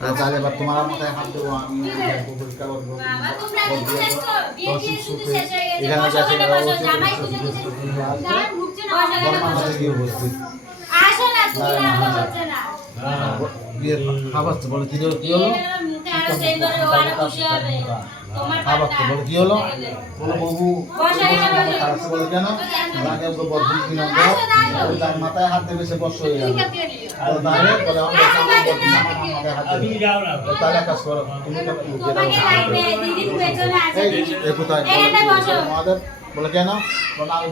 তাহলে এবার তোমার মাথায় হাত দেবো, আমি পরিষ্কার করবো। এখানে যাচ্ছে গিয়ে উপস্থিত খাবার বলে কি হলো, কি হলো খাবার বলে কি হলো, বলো বাবু বলে কেন মাথায় হাত দেবে, সে বর্ষ হয়ে যাবে। তাহলে বলে তাহলে কাজ করো, তুমি কোথায় আমাদের বলে কেন, আমি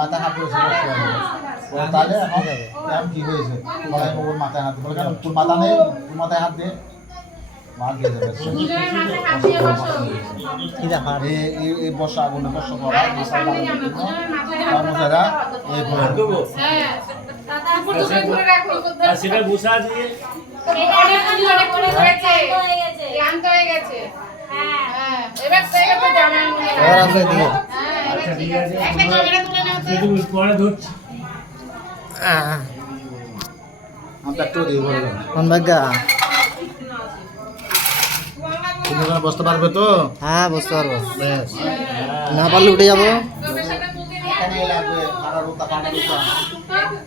মাথায় হাত দেবে, তাহলে এখন কি হয়েছে, মাথায় হাত বলে কেন, তোর মাথা নেই, তোর মাথায় হাত দে, মার দিয়ে যাবে। এই বর্ষা আগুনে বর্ষা করা কর্মচারীরা সেটা বসা দিয়ে পরে ধরছি বসতে পারবে তো? হ্যাঁ বসতে পারবো, না পারলে উঠে যাবো।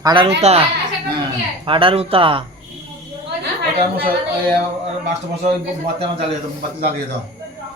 ফাটারুতা ফাটারুতা মাস্টার মশাই বাতি জ্বালিয়ে দাও, বাতি জ্বালিয়ে দাও।